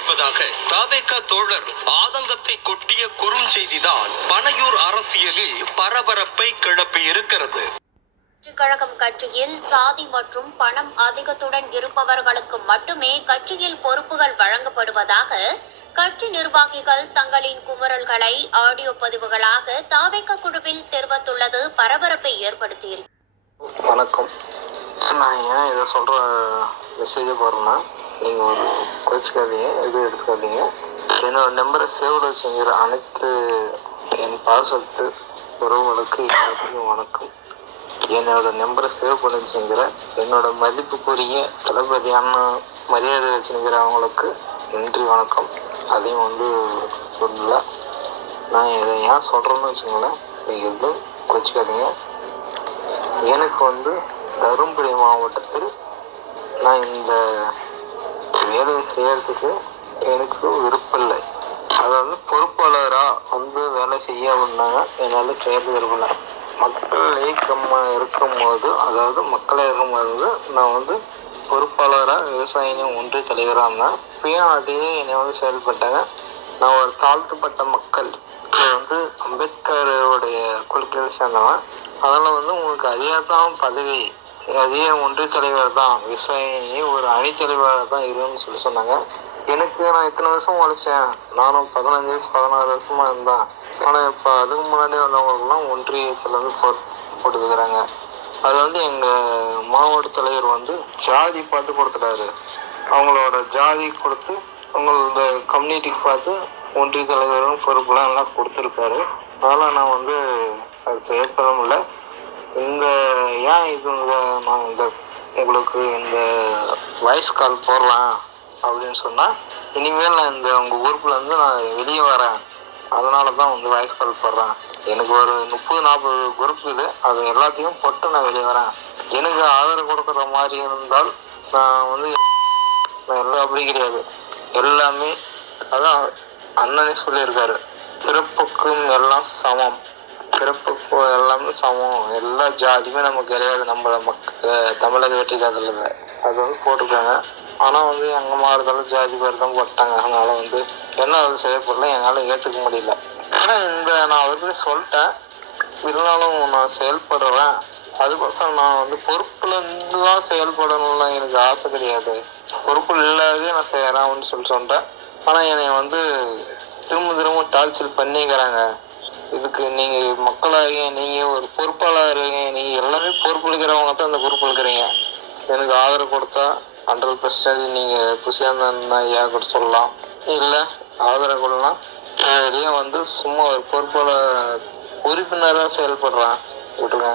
கேட்பதாக தவேக தோழர் ஆதங்கத்தை கொட்டிய குறுஞ்செய்திதான் பனையூர் அரசியலில் பரபரப்பை கிளப்பியிருக்கிறது. கழகம் கட்சியில் சாதி மற்றும் பணம் அதிகத்துடன் இருப்பவர்களுக்கு மட்டுமே கட்சியில் பொறுப்புகள் வழங்கப்படுவதாக கட்சி நிர்வாகிகள் தங்களின் குமுறல்களை ஆடியோ பதிவுகளாக தவேக குழுவில் தெரிவித்துள்ளது பரபரப்பை ஏற்படுத்தியிருக்கிறது. வணக்கம். நான் ஏன் இதை சொல்ற மெசேஜ் போறேன்னா, நீங்க ஒரு கோச்சிக்காதீங்க, எதுவும் எடுத்துக்காதீங்க. என்னோட நம்பரை சேவ் வச்சுங்கிற அனைத்து என் பாசத்து உறவுகளுக்கு வணக்கம். என்னோட நம்பரை சேவ் பண்ணி வச்சுங்கிற என்னோட மதிப்புக்குரிய தளபதியான மரியாதை வச்சுங்கிற அவங்களுக்கு நன்றி வணக்கம். அதையும் சொல்லல. நான் இதை ஏன் சொல்றேன்னு வச்சுங்களேன், நீங்கள் எதுவும் கோச்சிக்காதீங்க. எனக்கு தருமபுரி மாவட்டத்தில் நான் இந்த வேலையை செய்யறதுக்கு எனக்கு விருப்பம் இல்லை. அதாவது பொறுப்பாளராக வேலை செய்ய அப்படின்னாங்க, என்னால் செய்யறது விரும்பல. மக்கள் இயக்கமாக இருக்கும்போது, அதாவது மக்கள் இருக்கும்போது நான் பொறுப்பாளராக விவசாயினி ஒன்றிய தலைவராக இருந்தேன். இப்பயும் அதே என்னை செயல்பட்டாங்க. நான் ஒரு தாழ்த்தப்பட்ட மக்கள் அம்பேத்கருடைய கொள்கையை சேர்ந்தவன். அதனால் உங்களுக்கு அதே தான் பதவி, அதே ஒன்றிய தலைவர் தான், விவசாயி ஒரு அணி தலைவராக தான் இருன்னு சொன்னாங்க. நான் இத்தனை வருஷம் உழைச்சேன். நானும் 15 வயசு 16 வருஷமா இருந்தேன். ஆனால் இப்போ அதுக்கு முன்னாடி வந்தவங்களுக்குலாம் ஒன்றியத்தில் போட்டுக்கிறாங்க. அது எங்கள் மாவட்ட தலைவர் ஜாதி பார்த்து கொடுத்துட்டாரு. அவங்களோட ஜாதி கொடுத்து அவங்களோட கம்யூனிட்டிக்கு பார்த்து ஒன்றிய தலைவரும் பொறுப்புலாம் எல்லாம் கொடுத்துருக்காரு. அதனால் நான் அது செயற்படும் இல்லை. நான் உங்களுக்கு இந்த வாய்ஸ் கால் போடுறேன் அப்படின்னு சொன்னால், இனிமேல் நான் உங்கள் குரூப்லேருந்து நான் வெளியே வரேன். அதனால தான் வாய்ஸ் கால் போடுறேன். எனக்கு ஒரு 30-40 குரூப் இது, அது எல்லாத்தையும் போட்டு நான் வெளியே வரேன். எனக்கு ஆதரவு கொடுக்குற மாதிரி இருந்தால் நான் எல்லாம் அப்படி கிடையாது. எல்லாமே அதான் அண்ணனே சொல்லியிருக்காரு, பிறப்புக்கும் எல்லாம் சமம், பிறப்புக்கு எல்லாமே சமம், எல்லா ஜாதியுமே நமக்கு கிடையாது. நம்ம தமிழக வெற்றி காலத்தில் அது போட்டிருக்காங்க. ஆனால் எங்கள் மாவட்டத்தில் ஜாதி பேர் தான் போட்டாங்க. அதனால என்ன அது செய்யப்படல, என்னால் ஏற்றுக்க முடியல. ஆனால் நான் அவர்கிட்ட சொல்லிட்டேன், இருந்தாலும் நான் செயல்படுறேன். அதுக்கோசரம் நான் பொறுப்புல இருந்து தான் செயல்படணும்லாம் எனக்கு ஆசை கிடையாது. பொறுப்பு இல்லாதே நான் செய்யறேன் அப்படின்னு சொல்லிட்டேன். ஆனால் என்னை திரும்ப டார்ச்சர் பண்ணிக்கிறாங்க. இதுக்கு நீங்க மக்களாக நீங்க ஒரு பொறுப்பாளர், நீங்க எல்லாமே பொறுப்பு இருக்கிறவங்க தான் அந்த பொறுப்பு இருக்கிறீங்க. எனக்கு ஆதரவு கொடுத்தா 100% நீங்க குஷியாந்தன் ஐயா கூட சொல்லலாம். இல்லை ஆதரவு கொடுலாம், வெளியே சும்மா ஒரு பொறுப்பாளர் உறுப்பினராக செயல்படுறேன், விட்டுருங்க.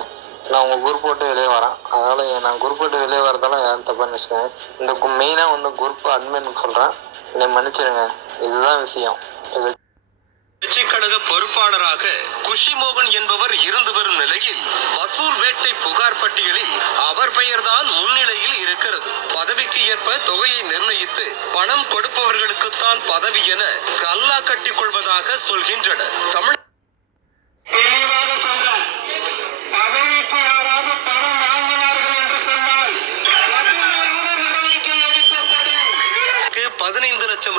நான் உங்க குரூப் போட்டு வெளியே வரேன். அதனால நான் குரூப் போட்டு வெளியே வரதால யாரும் தப்பா நினைச்சுக்கேன். இந்த மெயினா குரூப் அட்மின் சொல்றேன், என்னை மன்னிச்சிருங்க. இதுதான் விஷயம். இது கட்சிக்கழக பொறுப்பாளராக குஷிமோகன் என்பவர் இருந்து வரும் நிலையில் வசூல் வேட்டை புகார் பட்டியலில் அவர் பெயர்தான் முன்னிலையில் இருக்கிறது. பதவிக்கு ஏற்ப தொகையை நிர்ணயித்து பணம் கொடுப்பவர்களுக்குத்தான் பதவி என கல்லா கட்டிக் கொள்வதாக சொல்கின்றனர். தமிழ்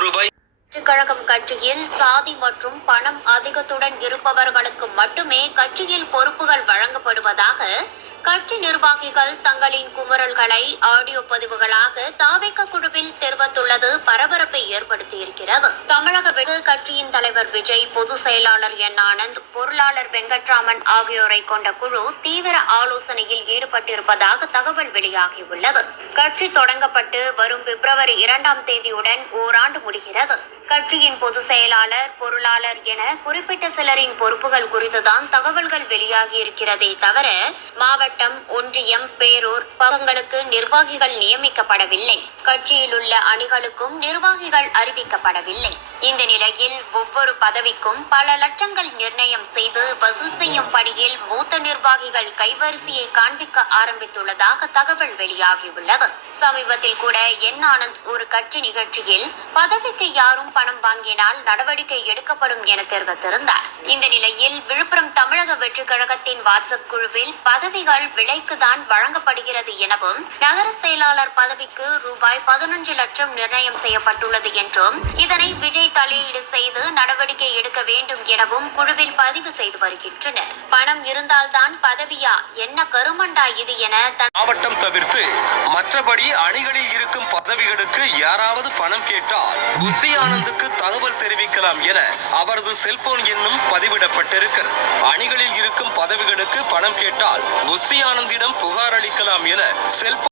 ரூபாய். கழகம் கட்சியில் சாதி மற்றும் பணம் அதிகத்துடன் இருப்பவர்களுக்கு மட்டுமே கட்சியில் பொறுப்புகள் வழங்கப்படுவதாக கட்சி நிர்வாகிகள் தங்களின் குமுறல்களை ஆடியோ பதிவுகளாக தவேக குழுவில் தெரிவித்துள்ளது பரபரப்பை ஏற்படுத்தியிருக்கிறது. தமிழக கட்சியின் தலைவர் விஜய், பொதுச் செயலாளர் என் ஆனந்த், பொருளாளர் வெங்கட்ராமன் ஆகியோரை கொண்ட குழு தீவிர ஆலோசனையில் ஈடுபட்டிருப்பதாக தகவல் வெளியாகியுள்ளது. கட்சி தொடங்கப்பட்டு வரும் பிப்ரவரி 2ஆம் தேதியுடன் ஓராண்டு முடிகிறது. கட்சியின் பொதுச் செயலாளர், பொருளாளர் என குறிப்பிட்ட சிலரின் பொறுப்புகள் குறித்துதான் தகவல்கள் வெளியாகியிருக்கிறதே தவிர மாவட்டம், ஒன்றியம், பேரூர் பகுதிகளுக்கு நிர்வாகிகள் நியமிக்கப்படவில்லை. கட்சியில் உள்ள அணிகளுக்கும் நிர்வாகிகள் அறிவிக்கப்படவில்லை. இந்த நிலையில் ஒவ்வொரு பதவிக்கும் பல லட்சங்கள் நிர்ணயம் செய்து வசூல் செய்யும் பணியில் மூத்த நிர்வாகிகள் கைவரிசையை காண்பிக்க ஆரம்பித்துள்ளதாக தகவல் வெளியாகியுள்ளது. சமீபத்தில் கூட என் ஆனந்த் ஒரு கட்சி நிகழ்ச்சியில் பதவிக்கு யாரும் பணம் வாங்கினால் நடவடிக்கை எடுக்கப்படும் என தெரிவித்திருந்தார். இந்த நிலையில் விழுப்புரம் தமிழக வெற்றி கழகத்தின் வாட்ஸ்அப் குழுவில் பதவிகள் விலைக்கு தான் வழங்கப்படுகிறது எனவும், நகர செயலாளர் பதவிக்கு ரூபாய் 15 லட்சம் நிர்ணயம் செய்யப்பட்டுள்ளது என்றும், இதனை விஜய் தலையீடு செய்து நடவடிக்கை எடுக்க வேண்டும் எனவும் குழுவில் பதிவு செய்து வருகின்றனர். பணம் இருந்தால்தான் பதவியா, என்ன கருமண்டா இது என மாவட்டம் தவிர்த்து மற்றபடி அணிகளில் இருக்கும் பதவிகளுக்கு யாராவது பணம் கேட்டால் புஷி ஆனந்துக்கு தகவல் தெரிவிக்கலாம் என அவரது செல்போன் எண்ணும் பதிவிடப்பட்டிருக்கிறது. அணிகளில் இருக்கும் பதவிகளுக்கு பணம் கேட்டால் புஷி ஆனந்திடம் புகார் அளிக்கலாம் என செல்போன்